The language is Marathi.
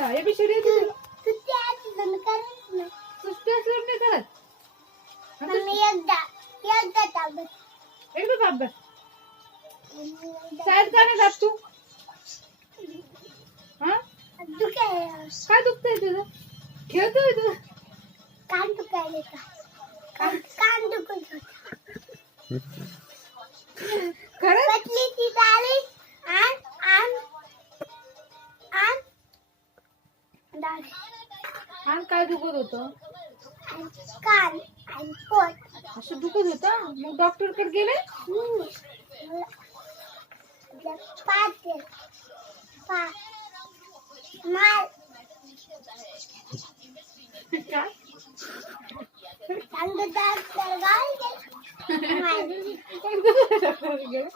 आता एबीसीडी येते सुट्टी असलं करत नाही. सुट्टी असल्यावर नाही करत मम्मी एकदा ताबत. एकदा अभ्यास शाळेत का नाही जात तू हा काय दुखतंय तुझं खेळतोय तू कान दुखायले का कान दुखत होता. खरंच पतली ती डाळी आण डाळी आणि काय दुखत होतं कान आणि पोट असं दुखत होतं मग डॉक्टर कडे गेले पाच माल काय चांगलं डॉक्टर गावी गेला. डॉक्टर गेले